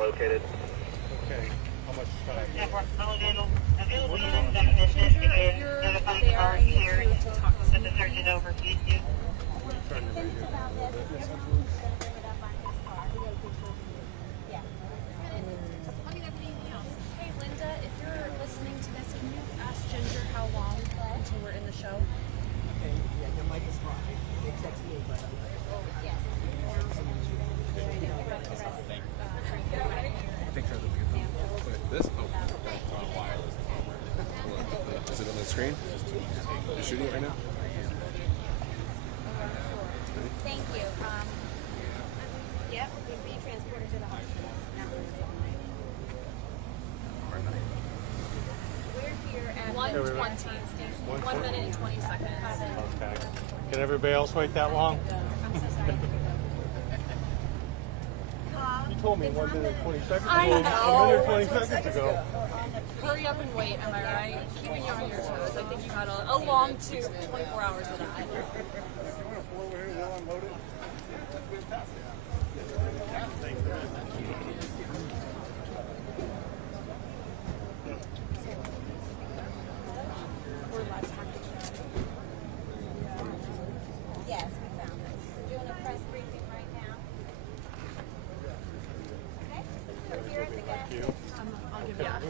located. Okay. How much time? They are here to talk to the surgeon over. Turn the radio down a little bit. Hey Linda, if you're listening to this, can you ask Ginger how long until we're in the show? Okay, yeah, your mic is hot. It's next to you, but Picture of the people. This? Oh, wireless. Is it on the screen? You're shooting it right now? Thank you. Yep, he's being transported to the hospital. We're here at 1:20. 1 minute and 20 seconds. Okay. Can everybody else wait that long? I'm so sorry. You told me 1 minute and 20 seconds ago. I know. 1 minute and 20 seconds ago. Hurry up and wait, am I right? Keeping you on your toes. I think you had a long 24 hours of that. Yes, we found it. We're doing a press briefing right now. Okay? We're here at the gas station. I'll give you that.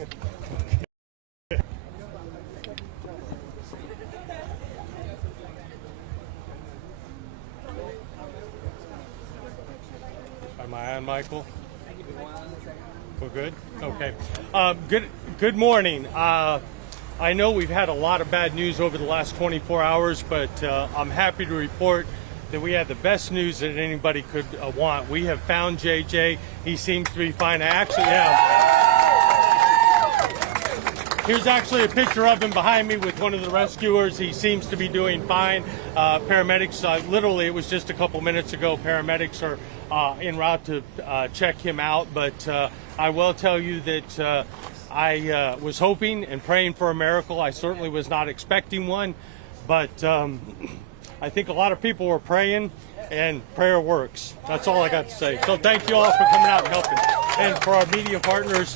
Am I on, Michael? We're good? Okay. Good morning. I know we've had a lot of bad news over the last 24 hours, but I'm happy to report that we had the best news that anybody could want. We have found JJ. He seems to be fine. Here's actually a picture of him behind me with one of the rescuers. He seems to be doing fine. Paramedics, literally, it was just a couple minutes ago, paramedics are en route to check him out. But I will tell you that I was hoping and praying for a miracle. I certainly was not expecting one, but I think a lot of people were praying, and prayer works. That's all I got to say. So thank you all for coming out and helping. And for our media partners,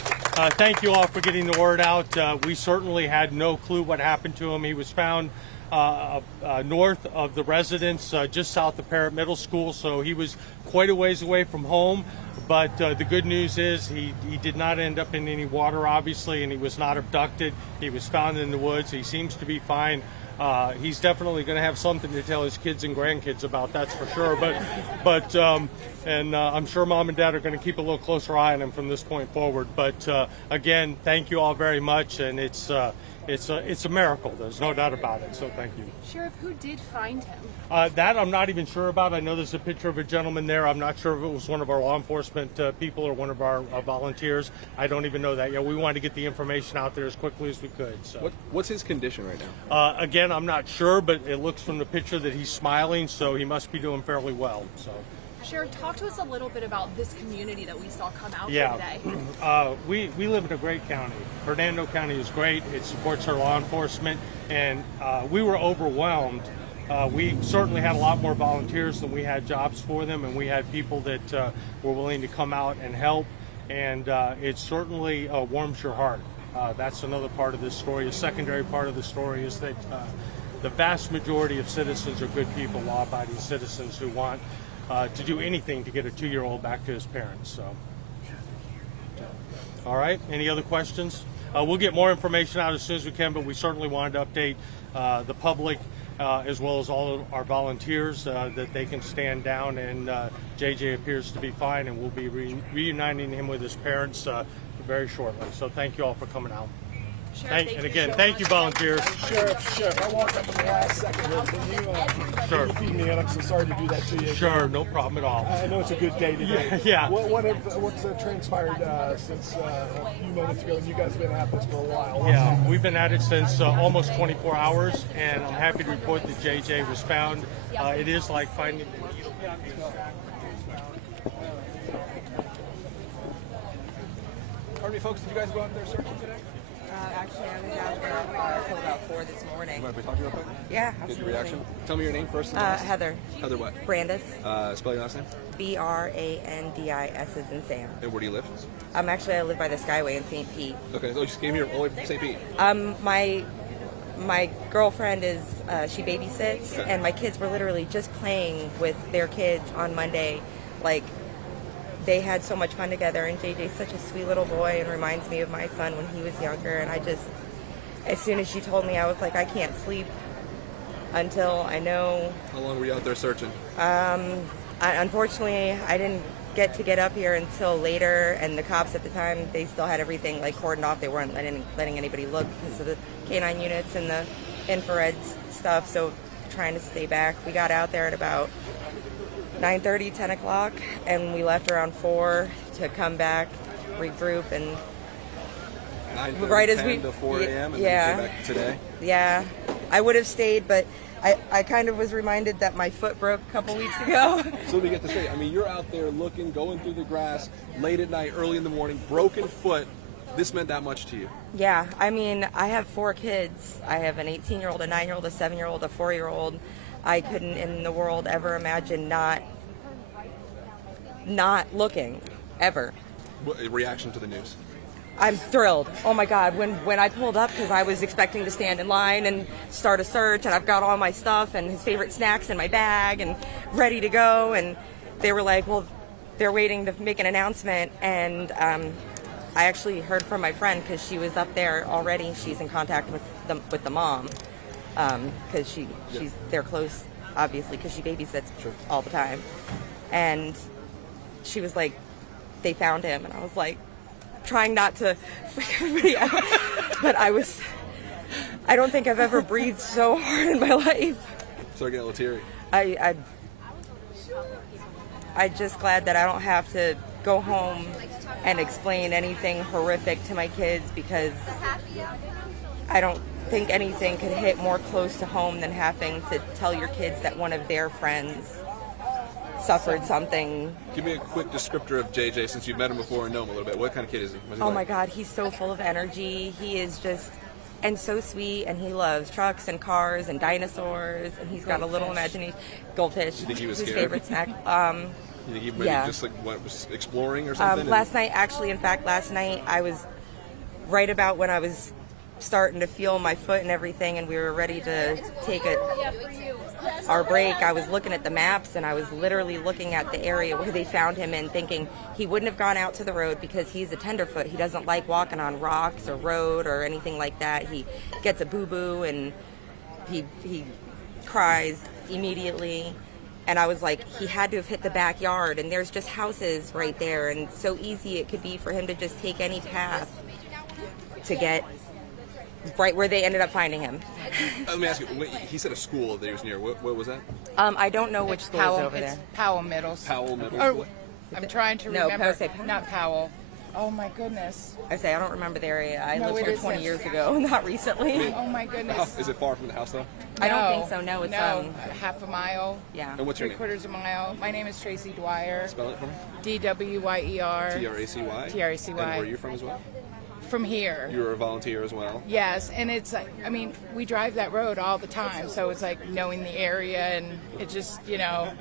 thank you all for getting the word out. We certainly had no clue what happened to him. He was found north of the residence, just south of Parrott Middle School, so he was quite a ways away from home. But the good news is he did not end up in any water, obviously, and he was not abducted. He was found in the woods. He seems to be fine. He's definitely going to have something to tell his kids and grandkids about, that's for sure. I'm sure mom and dad are going to keep a little closer eye on him from this point forward. But again, thank you all very much, and it's a miracle. There's no doubt about it. So thank you. Sheriff, who did find him? That I'm not even sure about. I know there's a picture of a gentleman there. I'm not sure if it was one of our law enforcement people or one of our volunteers. I don't even know that yet. We wanted to get the information out there as quickly as we could. So. What's his condition right now? Again, I'm not sure, but it looks from the picture that he's smiling, so he must be doing fairly well. So. Sheriff, talk to us a little bit about this community that we saw come out here today. We live in a great county. Hernando County is great. It supports our law enforcement, and we were overwhelmed. We certainly had a lot more volunteers than we had jobs for them, and we had people that were willing to come out and help, and it certainly warms your heart. That's another part of this story. A secondary part of the story is that the vast majority of citizens are good people, law-abiding citizens who want to do anything to get a 2-year-old back to his parents. So, all right. Any other questions? We'll get more information out as soon as we can, but we certainly wanted to update the public as well as all of our volunteers that they can stand down. And JJ appears to be fine, and we'll be reuniting him with his parents very shortly. So thank you all for coming out. Sheriff, Thank you, volunteers. Sheriff, I walked up in the last second. Can you Sure. feed me? And I'm so sorry to do that to you. Sure, no problem at all. I know it's a good day today. Yeah. What's transpired since a few moments ago? And you guys have been at this for a while. Yeah, we've been at it since almost 24 hours, and I'm happy to report that JJ was found. It is like finding the needle. How many folks did you guys go out there searching today? Actually, I was out there until about 4 this morning. You mind if we talk to you real quick? Yeah, Get absolutely. your reaction. Tell me your name first. And last. Heather. Heather what? Brandis. Spell your last name. Brandis as in Sam. And where do you live? Actually, I live by the Skyway in St. Pete. Okay, so you just came here all the way from St. Pete. My girlfriend is, she babysits, and my kids were literally just playing with their kids on Monday. Like, they had so much fun together, and JJ's such a sweet little boy and reminds me of my son when he was younger. And I just, as soon as she told me, I was like, I can't sleep until I know. How long were you out there searching? Unfortunately, I didn't get up here until later, and the cops at the time, they still had everything like cordoned off. They weren't letting anybody look because of the canine units and the infrared stuff, so trying to stay back. We got out there at about 9:30, 10 o'clock, and we left around 4 to come back, regroup, and 9:30, right as 10 we to 4 a.m. and yeah, then you came back today? Yeah, I would have stayed, but I kind of was reminded that my foot broke a couple weeks ago. So let me get this straight. I mean, you're out there looking, going through the grass, late at night, early in the morning, broken foot. This meant that much to you? Yeah, I mean, I have 4 kids. I have an 18-year-old, a 9-year-old, a 7-year-old, a 4-year-old. I couldn't in the world ever imagine not looking, ever. What reaction to the news? I'm thrilled. Oh my God, when I pulled up, because I was expecting to stand in line and start a search, and I've got all my stuff and his favorite snacks in my bag and ready to go, and they were like, well, they're waiting to make an announcement, and I actually heard from my friend because she was up there already. She's in contact with the mom because they're close, obviously, because she babysits all the time, and she was like, they found him, and I was like, trying not to freak everybody out, but I don't think I've ever breathed so hard in my life. Start getting a little teary. I'm just glad that I don't have to go home and explain anything horrific to my kids, because I don't think anything could hit more close to home than having to tell your kids that one of their friends suffered something. Give me a quick descriptor of JJ, since you've met him before and know him a little bit. What kind of kid is he? What's he Oh like? my God, he's so full of energy. He is just, and so sweet, and he loves trucks and cars and dinosaurs, and he's got a little imagination. Goldfish. You think he was his scared? favorite snack. You think he maybe just like was exploring or something? Last night, I was right about when I was starting to feel my foot and everything, and we were ready to take our break. I was looking at the maps, and I was literally looking at the area where they found him and thinking he wouldn't have gone out to the road because he's a tenderfoot. He doesn't like walking on rocks or road or anything like that. He gets a boo-boo and he cries immediately. And I was like, he had to have hit the backyard, and there's just houses right there, and so easy it could be for him to just take any path to get right where they ended up finding him. Let me ask you, he said a school that he was near. What was that? I don't know which school is over It's there. Powell Middle School. Powell Middle Or, School? I'm trying to No, remember. say Powell. Not Powell. Oh my goodness. I say I don't remember the area. I No, lived it here 20 isn't. years ago, not recently. Oh my goodness. Is it far from the house though? I don't think so. No, it's half a mile. yeah. And what's your name? 3/4 of a mile. My name is Tracy Dwyer. Spell it for me. DWYER. TRACY. TRACY. And where are you from as well? From here. You're a volunteer as well. Yes, and it's like, I mean, we drive that road all the time, so it's like knowing the area, and it just,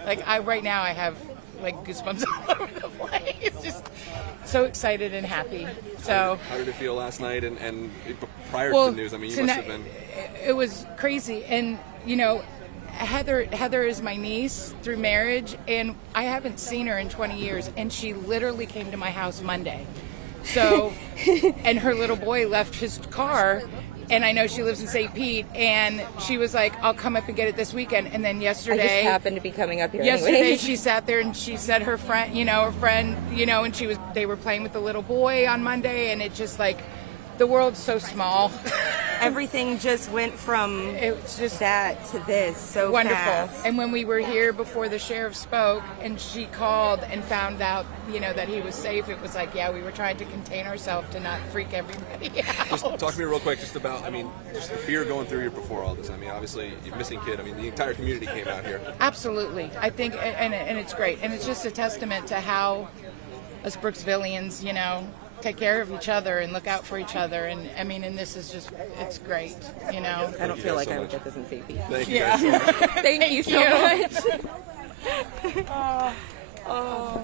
like right now I have like goosebumps all over the place. It's just so excited and happy. So How did it feel last night and prior to well, the news? I mean, you must have been. It was crazy, and Heather is my niece through marriage, and I haven't seen her in 20 years, and she literally came to my house Monday. So, and her little boy left his car, and I know she lives in St. Pete, and she was like, I'll come up and get it this weekend. And then I yesterday, just happened to be coming up here yesterday anyways. she sat there and she said her friend, and they were playing with the little boy on Monday, and it just like, the world's so small. Everything just went from It's just that to this so wonderful. fast. And when we were here before the sheriff spoke and she called and found out, that he was safe, it was like, yeah, we were trying to contain ourselves to not freak everybody out. Just talk to me real quick just about, just the fear going through you before all this. Obviously, you're missing kid. The entire community came out here. Absolutely. I think, and it's great. And it's just a testament to how us Brooksvillians, take care of each other and look out for each other. And I mean, and this is just, it's great, you know. I don't feel like I would get this in safety. Thank you guys so much. Thank you so much. Oh.